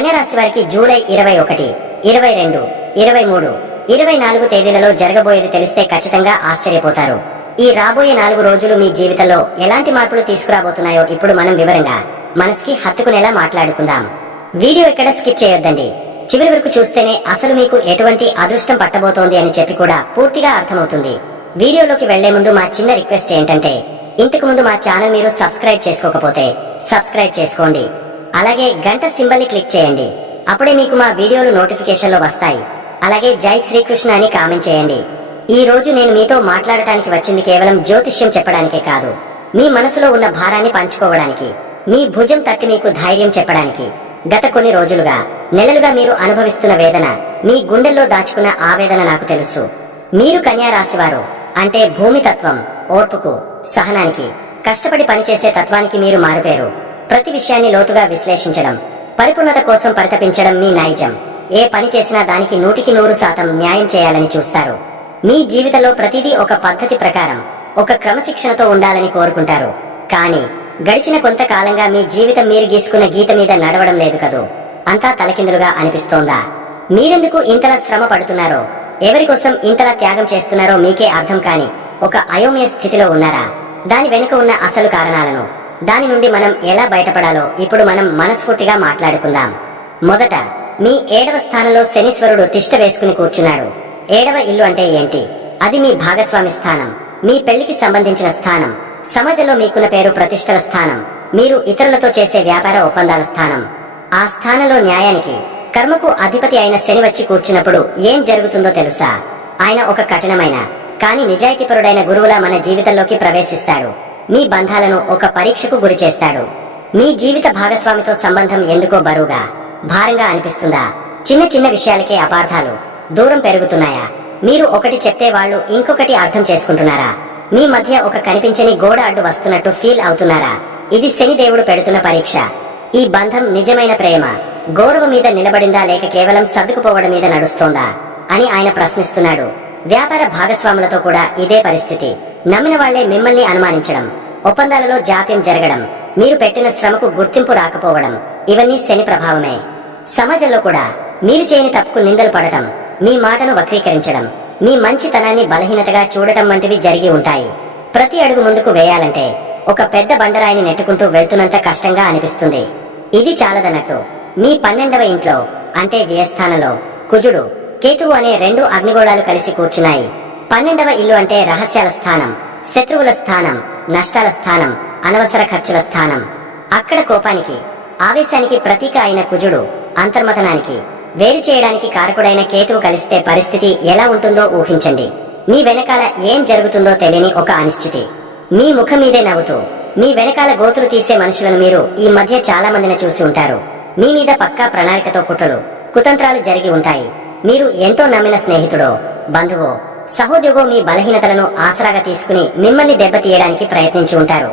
కన్యా రాశి వారికి జూలై 21, 22, 23, 24 తేదీలలో జరగబోయేది తెలిస్తే ఖచ్చితంగా ఆశ్చర్యపోతారు. ఈ రాబోయే 4 రోజులు మీ జీవితంలో ఎలాంటి మార్పులు తీసుకురాబోతున్నాయో ఇప్పుడు మనం వివరంగా మనసుకి హత్తుకునేలా మాట్లాడుకుందాం. వీడియో ఇక్కడ స్కిప్ చేయొద్దండి. చివరి వరకు చూస్తేనే అసలు మీకు ఎటువంటి అదృష్టం పట్టబోతోంది అని చెప్పి కూడా పూర్తిగా అర్థమవుతుంది. వీడియోలోకి వెళ్లే ముందు మా చిన్న రిక్వెస్ట్ ఏంటంటే, ఇంతకు ముందు మా ఛానల్ మీరు సబ్స్క్రైబ్ చేసుకోకపోతే సబ్స్క్రైబ్ చేసుకోండి. అలాగే గంట సింబల్ ని క్లిక్ చేయండి. అప్పుడే మీకు మా వీడియోలు నోటిఫికేషన్ లో వస్తాయి. అలాగే జై శ్రీకృష్ణ అని కామెంట్ చేయండి. ఈ రోజు నేను మీతో మాట్లాడటానికి వచ్చింది కేవలం జ్యోతిష్యం చెప్పడానికే కాదు, మీ మనసులో ఉన్న భారాన్ని పంచుకోవడానికి, మీ భుజం తట్టి మీకు ధైర్యం చెప్పడానికి. గత కొన్ని రోజులుగా, నెలలుగా మీరు అనుభవిస్తున్న వేదన, మీ గుండెల్లో దాచుకున్న ఆవేదన నాకు తెలుసు. మీరు కన్యా రాశివారు అంటే భూమి తత్వం, ఓర్పుకు, సహనానికి, కష్టపడి పనిచేసే తత్వానికి మీరు మారుపేరు. ప్రతి విషయాన్ని లోతుగా విశ్లేషించడం, పరిపూర్ణత కోసం పరితపించడం మీ నైజం. ఏ పని చేసినా దానికి 100% న్యాయం చేయాలని చూస్తారు. మీ జీవితంలో ప్రతిదీ ఒక పద్ధతి ప్రకారం, ఒక క్రమశిక్షణతో ఉండాలని కోరుకుంటారు. కానీ గడిచిన కొంతకాలంగా మీ జీవితం మీరు గీసుకున్న గీత మీద నడవడం లేదు కదూ. అంతా తలకిందులుగా అనిపిస్తోందా? మీరెందుకు ఇంతలా శ్రమ పడుతున్నారో, ఎవరికోసం ఇంతలా త్యాగం చేస్తున్నారో మీకే అర్థం కాని ఒక అయోమయ స్థితిలో ఉన్నారా? దాని వెనుక ఉన్న అసలు కారణాలను, దాని నుండి మనం ఎలా బయటపడాలో ఇప్పుడు మనం మనస్ఫూర్తిగా మాట్లాడుకుందాం. మొదట, మీ 7వ స్థానంలో శనీశ్వరుడు తిష్ట వేసుకుని కూర్చున్నాడు. 7వ ఇల్లు అంటే ఏంటి? అది మీ భాగస్వామి స్థానం, మీ పెళ్లికి సంబంధించిన స్థానం, సమాజంలో మీకున్న పేరు ప్రతిష్టల స్థానం, మీరు ఇతరులతో చేసే వ్యాపార ఒప్పందాల స్థానం. ఆ స్థానంలో న్యాయానికి, కర్మకు అధిపతి అయిన శని వచ్చి కూర్చున్నప్పుడు ఏం జరుగుతుందో తెలుసా? ఆయన ఒక కఠినమైన కానీ నిజాయితీపరుడైన గురువులా మన జీవితంలోకి ప్రవేశిస్తాడు. మీ బంధాలను ఒక పరీక్షకు గురి చేస్తాడు. మీ జీవిత భాగస్వామితో సంబంధం ఎందుకో బరువుగా, భారంగా అనిపిస్తుందా? చిన్న చిన్న విషయాలకే అపార్థాలు, దూరం పెరుగుతున్నాయా? మీరు ఒకటి చెప్తే వాళ్ళు ఇంకొకటి అర్థం చేసుకుంటున్నారా? మీ మధ్య ఒక కనిపించని గోడ అడ్డు వస్తున్నట్టు ఫీల్ అవుతున్నారా? ఇది శనిదేవుడు పెడుతున్న పరీక్ష. ఈ బంధం నిజమైన ప్రేమ, గౌరవం మీద నిలబడిందా లేక కేవలం సర్దుకుపోవడం మీద నడుస్తోందా అని ఆయన ప్రశ్నిస్తున్నాడు. వ్యాపార భాగస్వాములతో కూడా ఇదే పరిస్థితి. నమ్మిన వాళ్లే మిమ్మల్ని అనుమానించడం, ఒప్పందాలలో జాప్యం జరగడం, మీరు పెట్టిన శ్రమకు గుర్తింపు రాకపోవడం, ఇవన్నీ శని ప్రభావమే. సమాజంలో కూడా మీరు చేయని తప్పుకు నిందలు పడటం, మీ మాటను వక్రీకరించడం, మీ మంచితనాన్ని బలహీనతగా చూడటం వంటివి జరిగి ఉంటాయి. ప్రతి అడుగు ముందుకు వేయాలంటే ఒక పెద్ద బండరాయిని నెట్టుకుంటూ వెళ్తున్నంత కష్టంగా అనిపిస్తుంది. ఇది చాలదన్నట్టు మీ 12వ ఇంట్లో అంటే వ్యయస్థానంలో కుజుడు, కేతువు అనే 2 అగ్నిగోళాలు కలిసి కూర్చున్నాయి. 12వ ఇల్లు అంటే రహస్యాల స్థానం, శత్రువుల స్థానం, నష్టాల స్థానం, అనవసర ఖర్చుల స్థానం. అక్కడ కోపానికి, ఆవేశానికి ప్రతీక అయిన కుజుడు, అంతర్మథనానికి, వేరు చేయడానికి కారకుడైన కేతువు కలిస్తే పరిస్థితి ఎలా ఉంటుందో ఊహించండి. మీ వెనకాల ఏం జరుగుతుందో తెలియని ఒక అనిశ్చితి. మీ ముఖం మీదే నవ్వుతూ, మీ వెనకాల గోతులు తీసే మనుషులను మీరు ఈ మధ్య చాలా మందిని చూసి ఉంటారు. మీ మీద పక్కా ప్రణాళికతో కుట్రలు, కుతంత్రాలు జరిగి ఉంటాయి. మీరు ఎంతో నమ్మిన స్నేహితుడో, బంధువో, సహోద్యోగో మీ బలహీనతలను ఆసరాగా తీసుకుని మిమ్మల్ని దెబ్బతీయడానికి ప్రయత్నించి ఉంటారు.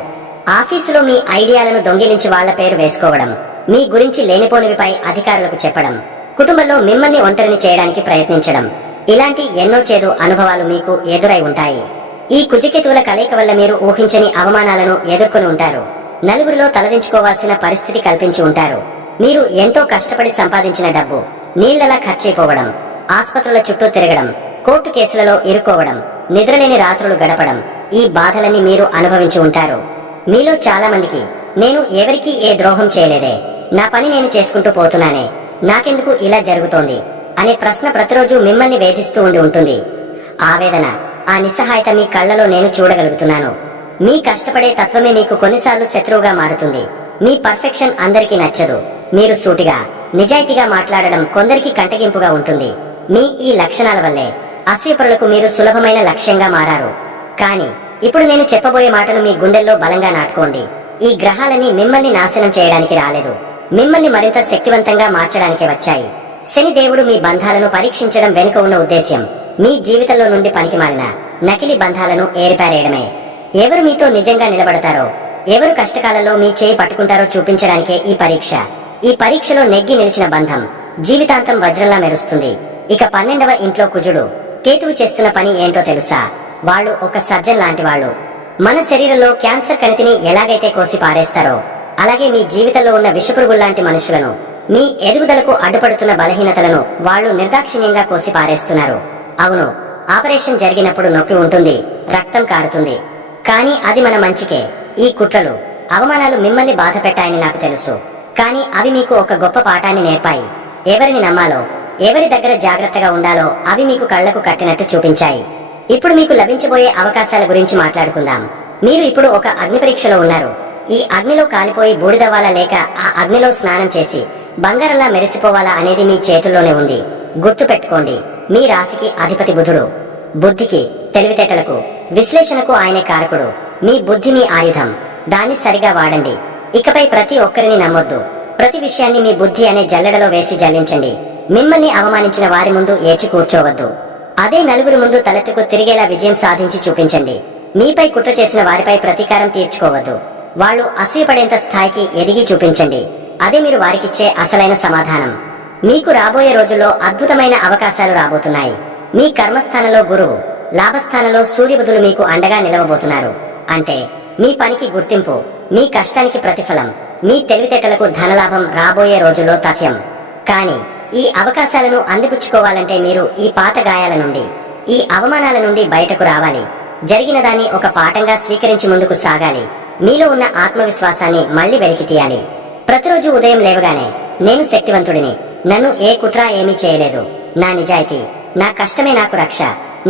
ఆఫీసులో మీ ఐడియాలను దొంగిలించి వాళ్ల పేరు వేసుకోవడం, మీ గురించి లేనిపోనివిపై అధికారులకు చెప్పడం, కుటుంబంలో మిమ్మల్ని ఒంటరిని చేయడానికి ప్రయత్నించడం, ఇలాంటి ఎన్నో చేదు అనుభవాలు మీకు ఎదురై ఉంటాయి. ఈ కుజకేతువుల కలయిక వల్ల మీరు ఊహించని అవమానాలను ఎదుర్కొని ఉంటారు. నలుగురిలో తలదించుకోవాల్సిన పరిస్థితి కల్పించి ఉంటారు. మీరు ఎంతో కష్టపడి సంపాదించిన డబ్బు నీళ్లలా ఖర్చయిపోవడం, ఆస్పత్రుల చుట్టూ తిరగడం, కోర్టు కేసులలో ఇరుక్కోవడం, నిద్రలేని రాత్రులు గడపడం, ఈ బాధలన్నీ మీరు అనుభవించి ఉంటారు. మీలో చాలా మందికి నేను ఎవరికీ ఏ ద్రోహం చేయలేదే, నా పని నేను చేసుకుంటూ పోతున్నానే, నాకెందుకు ఇలా జరుగుతోంది అనే ప్రశ్న ప్రతిరోజు మిమ్మల్ని వేధిస్తూ ఉండి ఉంటుంది. ఆవేదన, ఆ నిస్సహాయత మీ కళ్లలో నేను చూడగలుగుతున్నాను. మీ కష్టపడే తత్వమే మీకు కొన్నిసార్లు శత్రువుగా మారుతుంది. మీ పర్ఫెక్షన్ అందరికీ నచ్చదు. మీరు సూటిగా, నిజాయితీగా మాట్లాడడం కొందరికి కంటగింపుగా ఉంటుంది. మీ ఈ లక్షణాల వల్లే అసూయపరులకు మీరు సులభమైన లక్ష్యంగా మారారు. కానీ ఇప్పుడు నేను చెప్పబోయే మాటను మీ గుండెల్లో బలంగా నాటుకోండి. ఈ గ్రహాలన్నీ మిమ్మల్ని నాశనం చేయడానికి రాలేదు, మిమ్మల్ని మరింత శక్తివంతంగా మార్చడానికే వచ్చాయి. శని దేవుడు మీ బంధాలను పరీక్షించడం వెనుక ఉన్న ఉద్దేశ్యం, మీ జీవితంలో నుండి పనికిమాలిన నకిలీ బంధాలను ఏరిపారేయడమే. ఎవరు మీతో నిజంగా నిలబడతారో, ఎవరు కష్టకాలంలో మీ చేయి పట్టుకుంటారో చూపించడానికే ఈ పరీక్ష. ఈ పరీక్షలో నెగ్గి నిలిచిన బంధం జీవితాంతం వజ్రంలా మెరుస్తుంది. ఇక 12వ ఇంట్లో కుజుడు, కేతువు చేస్తున్న పని ఏంటో తెలుసా? వాళ్ళు ఒక సర్జన్ లాంటి వాళ్ళు. మన శరీరంలో క్యాన్సర్ కణితిని ఎలాగైతే కోసి పారేస్తారో, అలాగే మీ జీవితంలో ఉన్న విషపురుగుల్లాంటి మనుషులను మీ ఎదుగుదలకు అడ్డుపడుతున్న బలహీనతలను వాళ్ళు నిర్దాక్షిణ్యంగా కోసి పారేస్తున్నారు. అవును, ఆపరేషన్ జరిగినప్పుడు నొప్పి ఉంటుంది, రక్తం కారుతుంది. కానీ అది మన మంచికే. ఈ కుట్రలు, అవమానాలు మిమ్మల్ని బాధ పెట్టాయని నాకు తెలుసు. కానీ అవి మీకు ఒక గొప్ప పాఠాన్ని నేర్పాయి. ఎవరిని నమ్మాలో, ఎవరి దగ్గర జాగ్రత్తగా ఉండాలో అవి మీకు కళ్లకు కట్టినట్టు చూపించాయి. ఇప్పుడు మీకు లభించబోయే అవకాశాల గురించి మాట్లాడుకుందాం. మీరు ఇప్పుడు ఒక అగ్ని పరీక్షలో ఉన్నారు. ఈ అగ్నిలో కాలిపోయి బూడిదవ్వాలా లేక ఆ అగ్నిలో స్నానం చేసి బంగారంలా మెరిసిపోవాలా అనేది మీ చేతుల్లోనే ఉంది. గుర్తు పెట్టుకోండి, మీ రాశికి అధిపతి బుధుడు. బుద్ధికి, తెలివితేటలకు, విశ్లేషణకు ఆయనే కారకుడు. మీ బుద్ధి మీ ఆయుధం, దాన్ని సరిగా వాడండి. ఇకపై ప్రతి ఒక్కరిని నమ్మొద్దు. ప్రతి విషయాన్ని మీ బుద్ధి అనే జల్లెడలో వేసి జల్లించండి. మిమ్మల్ని అవమానించిన వారి ముందు ఏడ్చి కూర్చోవద్దు. అదే నలుగురి ముందు తలెత్తుకు తిరిగేలా విజయం సాధించి చూపించండి. మీపై కుట్ర చేసిన వారిపై ప్రతీకారం తీర్చుకోవద్దు. వాళ్ళు అసూయపడేంత స్థాయికి ఎదిగి చూపించండి. అదే మీరు వారికిచ్చే అసలైన సమాధానం. మీకు రాబోయే రోజుల్లో అద్భుతమైన అవకాశాలు రాబోతున్నాయి. మీ కర్మస్థానంలో గురువు, లాభస్థానంలో సూర్యబుధులు మీకు అండగా నిలవబోతున్నారు. అంటే మీ పనికి గుర్తింపు, మీ కష్టానికి ప్రతిఫలం, మీ తెలివితేటలకు ధనలాభం రాబోయే రోజుల్లో తథ్యం. కానీ ఈ అవకాశాలను అందిపుచ్చుకోవాలంటే మీరు ఈ పాత గాయాల నుండి, ఈ అవమానాల నుండి బయటకు రావాలి. జరిగిన దాన్ని ఒక పాఠంగా స్వీకరించి ముందుకు సాగాలి. మీలో ఉన్న ఆత్మవిశ్వాసాన్ని మళ్లీ వెలికి తీయాలి. ప్రతిరోజు ఉదయం లేవగానే నేను శక్తివంతుడిని, నన్ను ఏ కుట్ర ఏమీ చేయలేదు, నా నిజాయితీ, నా కష్టమే నాకు రక్ష,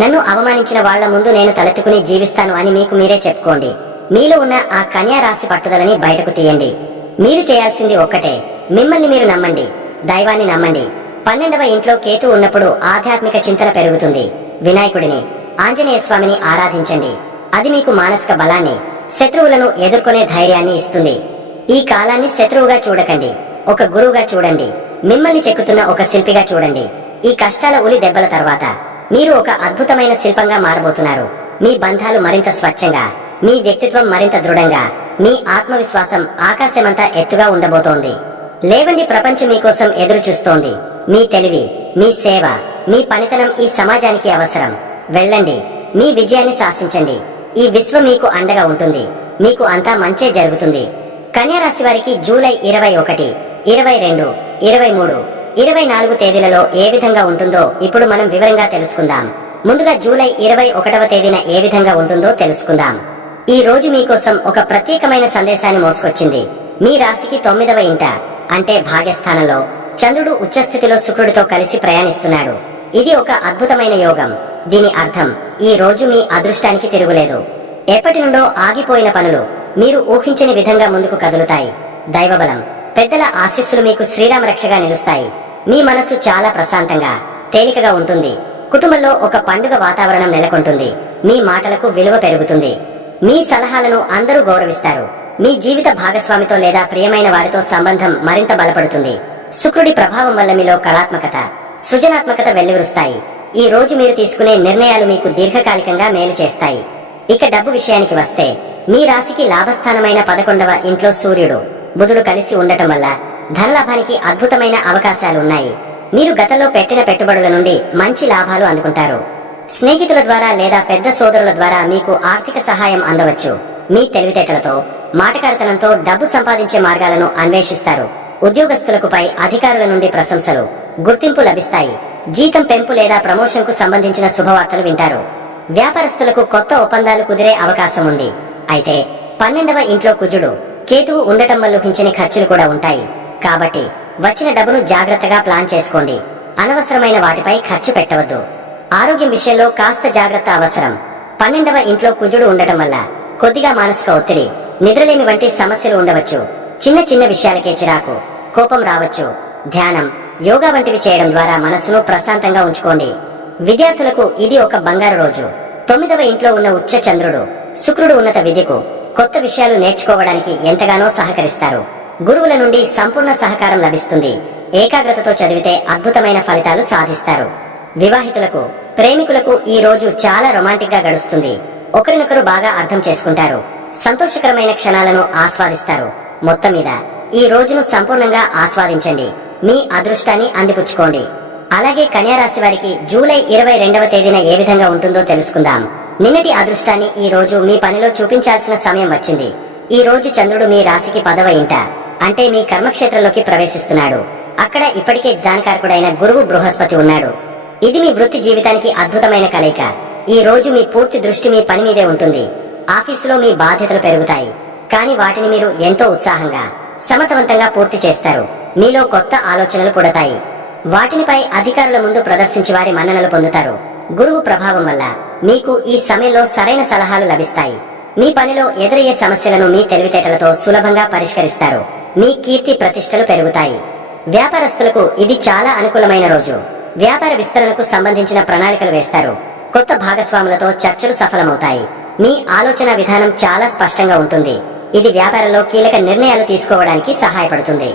నన్ను అవమానించిన వాళ్ల ముందు నేను తలెత్తుకుని జీవిస్తాను అని మీకు మీరే చెప్పుకోండి. మీలో ఉన్న ఆ కన్యా రాశి పట్టుదలని బయటకు తీయండి. మీరు చేయాల్సింది ఒక్కటే, మిమ్మల్ని మీరు నమ్మండి, దైవాన్ని నమ్మండి. 12వ ఇంట్లో కేతు ఉన్నప్పుడు ఆధ్యాత్మిక చింతన పెరుగుతుంది. వినాయకుడిని, ఆంజనేయ స్వామిని ఆరాధించండి. అది మీకు మానసిక బలాన్ని, శత్రువులను ఎదుర్కొనే ధైర్యాన్ని ఇస్తుంది. ఈ కాలాన్ని శత్రువుగా చూడకండి, ఒక గురువుగా చూడండి. మిమ్మల్ని చెక్కుతున్న ఒక శిల్పిగా చూడండి. ఈ కష్టాల ఉలి దెబ్బల తర్వాత మీరు ఒక అద్భుతమైన శిల్పంగా మారబోతున్నారు. మీ బంధాలు మరింత స్వచ్ఛంగా, మీ వ్యక్తిత్వం మరింత దృఢంగా, మీ ఆత్మవిశ్వాసం ఆకాశమంతా ఎత్తుగా ఉండబోతోంది. లేవండి, ప్రపంచం మీకోసం ఎదురు చూస్తోంది. మీ తెలివి, మీ సేవ, మీ పనితనం ఈ సమాజానికి అవసరం. వెళ్ళండి, మీ విజయాన్ని శాసించండి. ఈ విశ్వం మీకు అండగా ఉంటుంది. మీకు అంతా మంచే జరుగుతుంది. కన్యా రాశి వారికి జూలై 21, 22, 23, 24 తేదీలలో ఏ విధంగా ఉంటుందో ఇప్పుడు మనం వివరంగా తెలుసుకుందాం. ముందుగా జూలై 21వ తేదీన ఏ విధంగా ఉంటుందో తెలుసుకుందాం. ఈ రోజు మీకోసం ఒక ప్రత్యేకమైన సందేశాన్ని మోసుకొచ్చింది. మీ రాశికి 9వ ఇంట, అంటే భాగ్యస్థానంలో చంద్రుడు ఉచ్చస్థితిలో శుక్రుడితో కలిసి ప్రయాణిస్తున్నాడు. ఇది ఒక అద్భుతమైన యోగం. దీని అర్థం ఈ రోజు మీ అదృష్టానికి తిరుగులేదు. ఎప్పటి నుండో ఆగిపోయిన పనులు మీరు ఊహించని విధంగా ముందుకు కదులుతాయి. దైవబలం, పెద్దల ఆశీస్సులు మీకు శ్రీరామ రక్షగా నిలుస్తాయి. మీ మనసు చాలా ప్రశాంతంగా, తేలికగా ఉంటుంది. కుటుంబంలో ఒక పండుగ వాతావరణం నెలకొంటుంది. మీ మాటలకు విలువ పెరుగుతుంది. మీ సలహాలను అందరూ గౌరవిస్తారు. మీ జీవిత భాగస్వామితో లేదా ప్రియమైన వారితో సంబంధం మరింత బలపడుతుంది. శుక్రుడి ప్రభావం వల్ల మీలో కళాత్మకత, సృజనాత్మకత వెల్లివిరుస్తాయి. ఈ రోజు మీరు తీసుకునే నిర్ణయాలు మీకు దీర్ఘకాలికంగా మేలు చేస్తాయి. ఇక డబ్బు విషయానికి వస్తే, మీ రాశికి లాభస్థానమైన 11వ ఇంట్లో సూర్యుడు, బుధుడు కలిసి ఉండటం వల్ల ధనలాభానికి అద్భుతమైన అవకాశాలున్నాయి. మీరు గతంలో పెట్టిన పెట్టుబడుల నుండి మంచి లాభాలు అందుకుంటారు. స్నేహితుల ద్వారా లేదా పెద్ద సోదరుల ద్వారా మీకు ఆర్థిక సహాయం అందవచ్చు. మీ తెలివితేటలతో, మాటకారితనంతో డబ్బు సంపాదించే మార్గాలను అన్వేషిస్తారు. ఉద్యోగస్తులకు పై అధికారుల నుండి ప్రశంసలు, గుర్తింపు లభిస్తాయి. జీతం పెంపు లేదా ప్రమోషన్ కు సంబంధించిన శుభవార్తలు వింటారు. వ్యాపారస్తులకు కొత్త ఒప్పందాలు కుదిరే అవకాశం ఉంది. అయితే 12వ ఇంట్లో కుజుడు, కేతువు ఉండటం వల్ల ఊహించని ఖర్చులు కూడా ఉంటాయి. కాబట్టి వచ్చిన డబ్బును జాగ్రత్తగా ప్లాన్ చేసుకోండి. అనవసరమైన వాటిపై ఖర్చు పెట్టవద్దు. ఆరోగ్యం విషయంలో కాస్త జాగ్రత్త అవసరం. 12వ ఇంట్లో కుజుడు ఉండటం వల్ల కొద్దిగా మానసిక ఒత్తిడి, నిద్రలేమి వంటి సమస్యలు ఉండవచ్చు. చిన్న చిన్న విషయాలకే చిరాకు, కోపం రావచ్చు. ధ్యానం, యోగా వంటివి చేయడం ద్వారా మనసును ప్రశాంతంగా ఉంచుకోండి. విద్యార్థులకు ఇది ఒక బంగారు రోజు. 9వ ఇంట్లో ఉన్న ఉచ్చ చంద్రుడు, శుక్రుడు ఉన్నత విద్యకు, కొత్త విషయాలు నేర్చుకోవడానికి ఎంతగానో సహకరిస్తారు. గురువుల నుండి సంపూర్ణ సహకారం లభిస్తుంది. ఏకాగ్రతతో చదివితే అద్భుతమైన ఫలితాలు సాధిస్తారు. వివాహితులకు, ప్రేమికులకు ఈ రోజు చాలా రొమాంటిక్ గా గడుస్తుంది. ఒకరినొకరు బాగా అర్థం చేసుకుంటారు. సంతోషకరమైన క్షణాలను ఆస్వాదిస్తారు. మొత్తం మీద ఈ రోజును సంపూర్ణంగా ఆస్వాదించండి. మీ అదృష్టాన్ని అందిపుచ్చుకోండి. అలాగే కన్యా రాశి వారికి జూలై 22వ తేదీన ఏ విధంగా ఉంటుందో తెలుసుకుందాం. నిన్నటి అదృష్టాన్ని ఈ రోజు మీ పనిలో చూపించాల్సిన సమయం వచ్చింది. ఈ రోజు చంద్రుడు మీ రాశికి 10వ ఇంట, అంటే మీ కర్మక్షేత్రంలోకి ప్రవేశిస్తున్నాడు. అక్కడ ఇప్పటికే జ్ఞానకారకుడైన గురువు బృహస్పతి ఉన్నాడు. ఇది మీ వృత్తి జీవితానికి అద్భుతమైన కలయిక. ఈ రోజు మీ పూర్తి దృష్టి మీ పని మీదే ఉంటుంది. ఆఫీసులో మీ బాధ్యతలు పెరుగుతాయి, కానీ వాటిని మీరు ఎంతో ఉత్సాహంగా సమర్థవంతంగా పూర్తి చేస్తారు. మీలో కొత్త ఆలోచనలు పుడతాయి. వాటినిపై అధికారుల ముందు ప్రదర్శించి వారి మన్ననలు పొందుతారు. గురువు ప్రభావం వల్ల మీకు ఈ సమయంలో సరైన సలహాలు లభిస్తాయి. మీ పనిలో ఎదురయ్యే సమస్యలను మీ తెలివితేటలతో సులభంగా పరిష్కరిస్తారు. మీ కీర్తి ప్రతిష్టలు పెరుగుతాయి. వ్యాపారస్తులకు ఇది చాలా అనుకూలమైన రోజు. వ్యాపార విస్తరణకు సంబంధించిన ప్రణాళికలు వేస్తారు. కొత్త భాగస్వాములతో చర్చలు సఫలమవుతాయి. మీ ఆలోచన విధానం చాలా స్పష్టంగా ఉంటుంది. ఇది వ్యాపారంలో కీలక నిర్ణయాలు తీసుకోవడానికి సహాయపడుతుంది.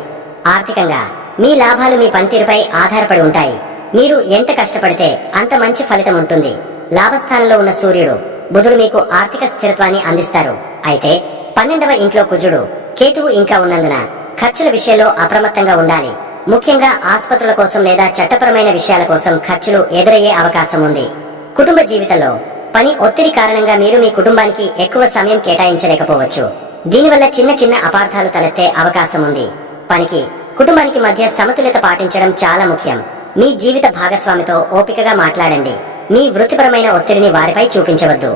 ఆర్థికంగా మీ లాభాలు మీ పనితీరుపై ఆధారపడి ఉంటాయి. మీరు ఎంత కష్టపడితే అంత మంచి ఫలితం ఉంటుంది. లాభస్థానంలో ఉన్న సూర్యుడు, బుధుడు మీకు ఆర్థిక స్థిరత్వాన్ని అందిస్తారు. అయితే 12వ ఇంట్లో కుజుడు, కేతువు ఇంకా ఉన్నందున ఖర్చుల విషయంలో అప్రమత్తంగా ఉండాలి. ముఖ్యంగా ఆసుపత్రుల కోసం లేదా చట్టపరమైన విషయాల కోసం ఖర్చులు ఎదురయ్యే అవకాశం ఉంది. కుటుంబ జీవితంలో పని ఒత్తిడి కారణంగా మీరు మీ కుటుంబానికి ఎక్కువ సమయం కేటాయించలేకపోవచ్చు. దీనివల్ల చిన్న చిన్న అపార్థాలు తలెత్తే అవకాశం ఉంది. పనికి, కుటుంబానికి మధ్య సమతుల్యత పాటించడం చాలా ముఖ్యం. మీ జీవిత భాగస్వామితో ఓపికగా మాట్లాడండి. మీ వృత్తిపరమైన ఒత్తిడిని వారిపై చూపించవద్దు.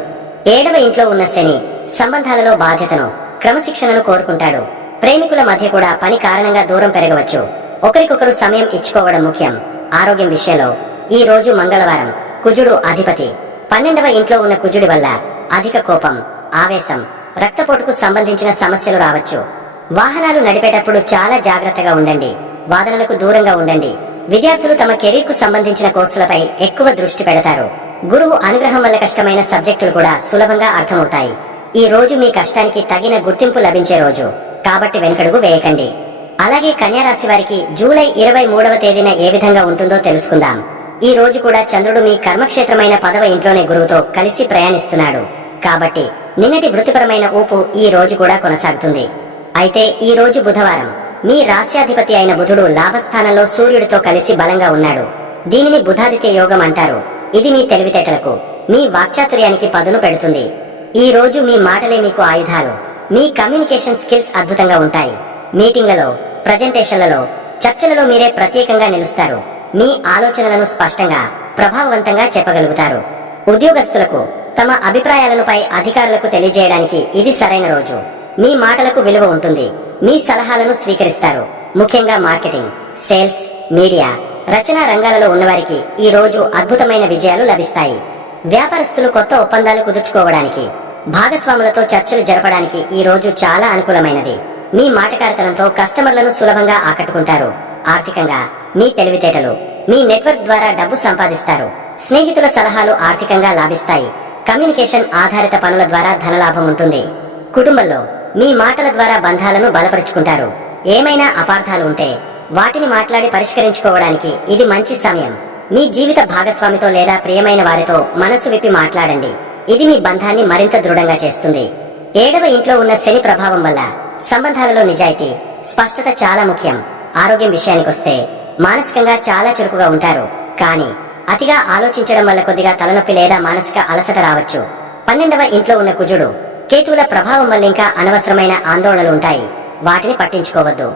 7వ ఇంట్లో ఉన్న శని సంబంధాలలో బాధ్యతను, క్రమశిక్షణను కోరుకుంటాడు. ప్రేమికుల మధ్య కూడా పని కారణంగా దూరం పెరగవచ్చు. ఒకరికొకరు సమయం ఇచ్చుకోవడం ముఖ్యం. ఆరోగ్యం విషయంలో ఈ రోజు మంగళవారం, కుజుడు అధిపతి. 12వ ఇంట్లో ఉన్న కుజుడి వల్ల అధిక కోపం, ఆవేశం, రక్తపోటుకు సంబంధించిన సమస్యలు రావచ్చు. వాహనాలు నడిపేటప్పుడు చాలా జాగ్రత్తగా ఉండండి. వాదనలకు దూరంగా ఉండండి. విద్యార్థులు తమ కెరీర్ కు సంబంధించిన కోర్సులపై ఎక్కువ దృష్టి పెడతారు. గురువు అనుగ్రహం వల్ల కష్టమైన సబ్జెక్టులు కూడా సులభంగా అర్థమవుతాయి. ఈ రోజు మీ కష్టానికి తగిన గుర్తింపు లభించే రోజు, కాబట్టి వెనుకడుగు వేయకండి. అలాగే కన్యా రాశి వారికి జూలై 23వ తేదీన ఏ విధంగా ఉంటుందో తెలుసుకుందాం. ఈ రోజు కూడా చంద్రుడు మీ కర్మక్షేత్రమైన 10వ ఇంట్లోనే గురువుతో కలిసి ప్రయాణిస్తున్నాడు. కాబట్టి నిన్నటి వృత్తిపరమైన ఊపు ఈ రోజు కూడా కొనసాగుతుంది. అయితే ఈ రోజు బుధవారం మీ రాశ్యాధిపతి అయిన బుధుడు లాభస్థానంలో సూర్యుడితో కలిసి బలంగా ఉన్నాడు. దీనిని బుధాదిత్య యోగం అంటారు. ఇది మీ తెలివితేటలకు, మీ వాక్చాతుర్యానికి పదును పెడుతుంది. ఈ రోజు మీ మాటలే మీకు ఆయుధాలు. మీ కమ్యూనికేషన్ స్కిల్స్ అద్భుతంగా ఉంటాయి. మీటింగ్లలో, ప్రజెంటేషన్లలో, చర్చలలో మీరే ప్రత్యేకంగా నిలుస్తారు. మీ ఆలోచనలను స్పష్టంగా, ప్రభావవంతంగా చెప్పగలుగుతారు. ఉద్యోగస్తులకు తమ అభిప్రాయాలను పై అధికారులకు తెలియజేయడానికి ఇది సరైన రోజు. మీ మాటలకు విలువ ఉంటుంది. మీ సలహాలను స్వీకరిస్తారు. ముఖ్యంగా మార్కెటింగ్, సేల్స్, మీడియా, రచనా రంగాలలో ఉన్నవారికి ఈ రోజు అద్భుతమైన విజయాలు లభిస్తాయి. వ్యాపారస్తులు కొత్త ఒప్పందాలు కుదుర్చుకోవడానికి, భాగస్వాములతో చర్చలు జరపడానికి ఈ రోజు చాలా అనుకూలమైనది. మీ మాటకారితనంతో కస్టమర్లను సులభంగా ఆకట్టుకుంటారు. ఆర్థికంగా మీ తెలివితేటలు, మీ నెట్వర్క్ ద్వారా డబ్బు సంపాదిస్తారు. స్నేహితుల సలహాలు ఆర్థికంగా లాభిస్తాయి. కమ్యూనికేషన్ ఆధారిత పనుల ద్వారా ధనలాభం ఉంటుంది. కుటుంబంలో మీ మాటల ద్వారా బంధాలను బలపరుచుకుంటారు. ఏమైనా అపార్థాలు ఉంటే వాటిని మాట్లాడి పరిష్కరించుకోవడానికి ఇది మంచి సమయం. మీ జీవిత భాగస్వామితో లేదా ప్రియమైన వారితో మనసు విప్పి మాట్లాడండి. ఇది మీ బంధాన్ని మరింత దృఢంగా చేస్తుంది. 7వ ఇంట్లో ఉన్న శని ప్రభావం వల్ల సంబంధాలలో నిజాయితీ, స్పష్టత చాలా ముఖ్యం. ఆరోగ్యం విషయానికొస్తే మానసికంగా చాలా చురుకుగా ఉంటారు. కానీ అతిగా ఆలోచించడం వల్ల కొద్దిగా తలనొప్పి లేదా మానసిక అలసట రావచ్చు. 12వ ఇంట్లో ఉన్న కుజుడు, కేతువుల ప్రభావం వల్ల ఇంకా అనవసరమైన ఆందోళనలు ఉంటాయి. వాటిని పట్టించుకోవద్దు.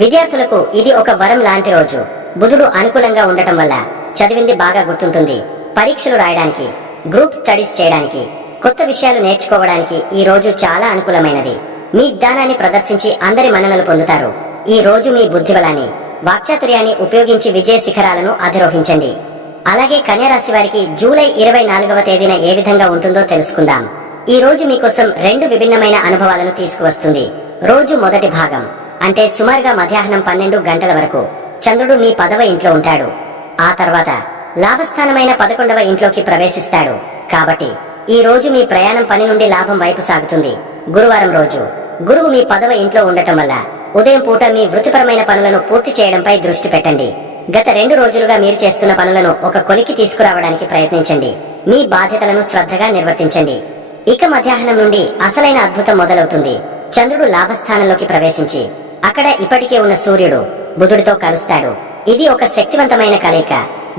విద్యార్థులకు ఇది ఒక వరం లాంటి రోజు. బుధుడు అనుకూలంగా ఉండటం వల్ల చదివింది బాగా గుర్తుంటుంది. పరీక్షలు రాయడానికి, గ్రూప్ స్టడీస్ చేయడానికి, కొత్త విషయాలు నేర్చుకోవడానికి ఈ రోజు చాలా అనుకూలమైనది. మీ జ్ఞానాన్ని ప్రదర్శించి అందరి మన్ననలు పొందుతారు. ఈ రోజు మీ బుద్ధిబలాన్ని, వాక్చాతుర్యాన్ని ఉపయోగించి విజయ శిఖరాలను అధిరోహించండి. అలాగే కన్యా రాశి వారికి జూలై 24వ తేదీన ఏ విధంగా ఉంటుందో తెలుసుకుందాం. ఈ రోజు మీకోసం 2 విభిన్నమైన అనుభవాలను తీసుకువస్తుంది. రోజు మొదటి భాగం అంటే సుమారుగా మధ్యాహ్నం 12 గంటల వరకు చంద్రుడు మీ 10వ ఇంట్లో ఉంటాడు. ఆ తర్వాత లాభస్థానమైన 11వ ఇంట్లోకి ప్రవేశిస్తాడు. కాబట్టి ఈ రోజు మీ ప్రయాణం పని నుండి లాభం వైపు సాగుతుంది. గురువారం రోజు గురువు మీ 10వ ఇంట్లో ఉండటం వల్ల ఉదయం పూట మీ వృత్తిపరమైన పనులను పూర్తి చేయడంపై దృష్టి పెట్టండి. గత 2 రోజులుగా మీరు చేస్తున్న పనులను ఒక కొలికి తీసుకురావడానికి ప్రయత్నించండి. మీ బాధ్యతలను శ్రద్ధగా నిర్వర్తించండి. ఇక మధ్యాహ్నం నుండి అసలైన అద్భుతం మొదలవుతుంది. చంద్రుడు లాభస్థానంలోకి ప్రవేశించి అక్కడ ఇప్పటికే ఉన్న సూర్యుడు బుధుడితో కలుస్తాడు. ఇది ఒక శక్తివంతమైన కలయిక.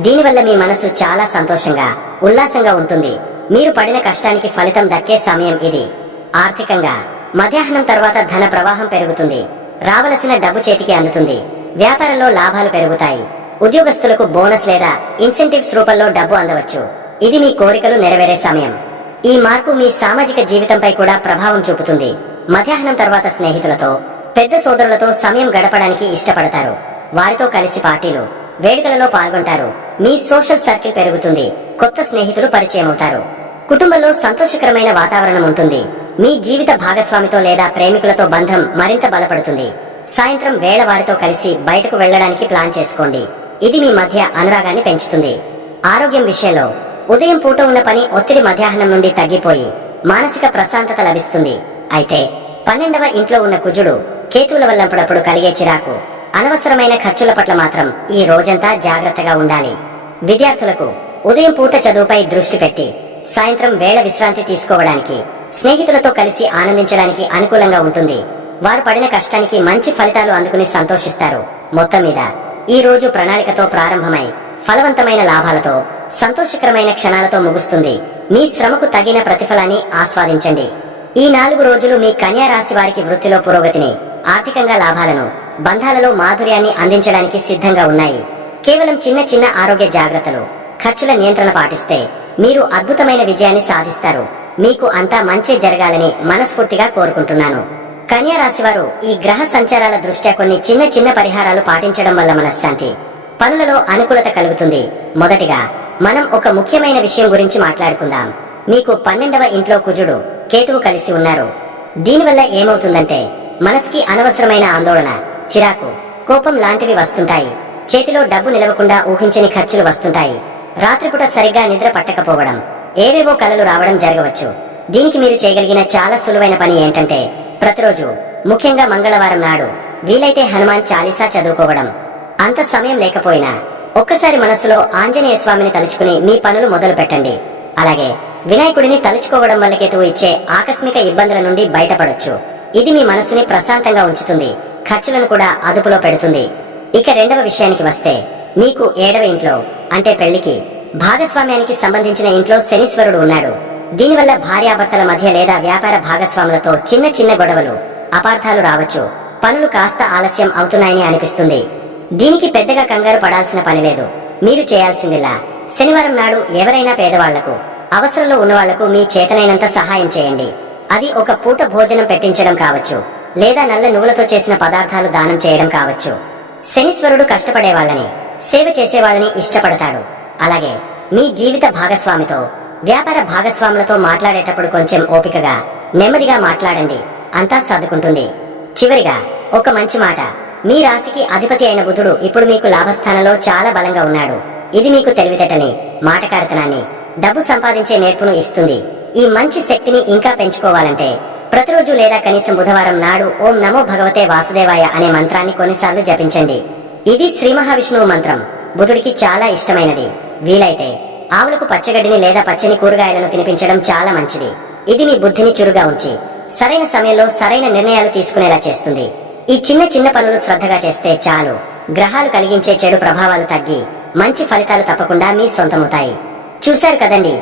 దీనివల్ల మీ మనసు చాలా సంతోషంగా, ఉల్లాసంగా ఉంటుంది. మీరు పడిన కష్టానికి ఫలితం దక్కే సమయం ఇది. ఆర్థికంగా మధ్యాహ్నం తర్వాత ధన ప్రవాహం పెరుగుతుంది. రావలసిన డబ్బు చేతికి అందుతుంది. వ్యాపారంలో లాభాలు పెరుగుతాయి. ఉద్యోగస్తులకు బోనస్ లేదా ఇన్సెంటివ్స్ రూపంలో డబ్బు అందవచ్చు. ఇది మీ కోరికలు నెరవేరే సమయం. ఈ మార్పు మీ సామాజిక జీవితంపై కూడా ప్రభావం చూపుతుంది. మధ్యాహ్నం తర్వాత స్నేహితులతో, పెద్ద సోదరులతో సమయం గడపడానికి ఇష్టపడతారు. వారితో కలిసి పార్టీలు, వేడుకలలో పాల్గొంటారు. మీ సోషల్ సర్కిల్ పెరుగుతుంది. కొత్త స్నేహితులు పరిచయమవుతారు. కుటుంబంలో సంతోషకరమైన వాతావరణం ఉంటుంది. మీ జీవిత భాగస్వామితో లేదా ప్రేమికులతో బంధం మరింత బలపడుతుంది. సాయంత్రం వేళ వారితో కలిసి బయటకు వెళ్లడానికి ప్లాన్ చేసుకోండి. ఇది మీ మధ్య అనురాగాన్ని పెంచుతుంది. ఆరోగ్యం విషయంలో ఉదయం పూట ఉన్న పని ఒత్తిడి మధ్యాహ్నం నుండి తగ్గిపోయి మానసిక ప్రశాంతత లభిస్తుంది. అయితే 12వ ఇంట్లో ఉన్న కుజుడు, కేతువుల వల్లప్పుడప్పుడు కలిగే చిరాకు, అనవసరమైన ఖర్చుల పట్ల మాత్రం ఈ రోజంతా జాగ్రత్తగా ఉండాలి. విద్యార్థులకు ఉదయం పూట చదువుపై దృష్టి పెట్టి సాయంత్రం వేళ విశ్రాంతి తీసుకోవడానికి, స్నేహితులతో కలిసి ఆనందించడానికి అనుకూలంగా ఉంటుంది. వారు పడిన కష్టానికి మంచి ఫలితాలు అందుకుని సంతోషిస్తారు. మొత్తం మీద ఈ రోజు ప్రణాళికతో ప్రారంభమై ఫలవంతమైన లాభాలతో, సంతోషకరమైన క్షణాలతో ముగుస్తుంది. మీ శ్రమకు తగిన ప్రతిఫలాన్ని ఆస్వాదించండి. ఈ 4 రోజులు మీ కన్యా రాశి వారికి వృత్తిలో పురోగతిని, ఆర్థికంగా లాభాలను, బంధాలలో మాధుర్యాన్ని అందించడానికి సిద్ధంగా ఉన్నాయి. కేవలం చిన్న చిన్న ఆరోగ్య జాగ్రత్తలు, ఖర్చుల నియంత్రణ పాటిస్తే మీరు అద్భుతమైన విజయాన్ని సాధిస్తారు. మీకు అంతా మంచి జరగాలని మనస్ఫూర్తిగా కోరుకుంటున్నాను. కన్యా రాశివారు ఈ గ్రహ సంచారాల దృష్ట్యా కొన్ని చిన్న చిన్న పరిహారాలు పాటించడం వల్ల మనశ్శాంతి, పనులలో అనుకూలత కలుగుతుంది. మొదటిగా మనం ఒక ముఖ్యమైన విషయం గురించి మాట్లాడుకుందాం. మీకు 12వ ఇంట్లో కుజుడు, కేతువు కలిసి ఉన్నారు. దీనివల్ల ఏమవుతుందంటే మనసుకి అనవసరమైన ఆందోళన, చిరాకు, కోపం లాంటివి వస్తుంటాయి. చేతిలో డబ్బు నిలవకుండా ఊహించని ఖర్చులు వస్తుంటాయి. రాత్రిపూట సరిగ్గా నిద్ర పట్టకపోవడం, ఏవేవో కలలు రావడం జరగవచ్చు. దీనికి మీరు చేయగలిగిన చాలా సులువైన పని ఏంటంటే ప్రతిరోజు, ముఖ్యంగా మంగళవారం నాడు వీలైతే హనుమాన్ చాలీసా చదువుకోవడం. అంత సమయం లేకపోయినా ఒక్కసారి మనస్సులో ఆంజనేయ స్వామిని తలుచుకుని మీ పనులు మొదలు పెట్టండి. అలాగే వినాయకుడిని తలుచుకోవడం వల్ల కేతువు ఇచ్చే ఆకస్మిక ఇబ్బందుల నుండి బయటపడొచ్చు. ఇది మీ మనసుని ప్రశాంతంగా ఉంచుతుంది, ఖర్చులను కూడా అదుపులో పెడుతుంది. ఇక రెండవ విషయానికి వస్తే, మీకు 7వ ఇంట్లో అంటే పెళ్లికి, భాగస్వామ్యానికి సంబంధించిన ఇంట్లో శనీశ్వరుడు ఉన్నాడు. దీనివల్ల భార్యాభర్తల మధ్య లేదా వ్యాపార భాగస్వాములతో చిన్న చిన్న గొడవలు, అపార్థాలు రావచ్చు. పనులు కాస్త ఆలస్యం అవుతున్నాయని అనిపిస్తుంది. దీనికి పెద్దగా కంగారు పడాల్సిన పని లేదు. మీరు చేయాల్సిందిలా శనివారం నాడు ఎవరైనా పేదవాళ్లకు, అవసరంలో ఉన్నవాళ్లకు మీ చేతనైనంత సహాయం చేయండి. అది ఒక పూట భోజనం పెట్టించడం కావచ్చు, లేదా నల్ల నువ్వులతో చేసిన పదార్థాలు దానం చేయడం కావచ్చు. శనీశ్వరుడు కష్టపడే వాళ్ళని, సేవ చేసేవాళ్ళని ఇష్టపడతాడు. అలాగే మీ జీవిత భాగస్వామితో, వ్యాపార భాగస్వాములతో మాట్లాడేటప్పుడు కొంచెం ఓపికగా, నెమ్మదిగా మాట్లాడండి. అంతా సర్దుకుంటుంది. చివరిగా ఒక మంచి మాట, మీ రాశికి అధిపతి అయిన బుధుడు ఇప్పుడు మీకు లాభస్థానంలో చాలా బలంగా ఉన్నాడు. ఇది మీకు తెలివితేటని, మాటకారితనాన్ని, డబ్బు సంపాదించే నేర్పును ఇస్తుంది. ఈ మంచి శక్తిని ఇంకా పెంచుకోవాలంటే ప్రతిరోజు లేదా కనీసం బుధవారం నాడు ఓం నమో భగవతే వాసుదేవాయ అనే మంత్రాన్ని కొన్నిసార్లు జపించండి. ఇది శ్రీ మహావిష్ణువు మంత్రం. బుధుడికి చాలా ఇష్టమైనది. వీలైతే ఆవులకు పచ్చగడ్డిని లేదా పచ్చని కూరగాయలను తినిపించడం చాలా మంచిది. ఇది మీ బుద్ధిని చురుగా ఉంచి సరైన సమయంలో సరైన నిర్ణయాలు తీసుకునేలా చేస్తుంది. ఈ చిన్న చిన్న పనులు శ్రద్ధగా చేస్తే చాలు, గ్రహాలు కలిగించే చెడు ప్రభావాలు తగ్గి మంచి ఫలితాలు తప్పకుండా మీ సొంతమవుతాయి. చూశారు కదండి.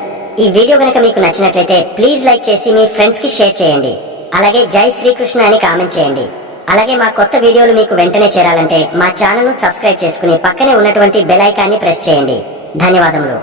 ఈ వీడియో గనక మీకు నచ్చినట్లయితే ప్లీజ్ లైక్ చేసి మీ ఫ్రెండ్స్ కి షేర్ చేయండి. అలాగే జై శ్రీకృష్ణ అని కామెంట్ చేయండి. అలాగే మా కొత్త వీడియోలు మీకు వెంటనే చేరాలంటే మా ఛానల్ ను సబ్స్క్రైబ్ చేసుకుని పక్కనే ఉన్నటువంటి బెల్ ఐకాన్ని ప్రెస్ చేయండి. ధన్యవాదములు.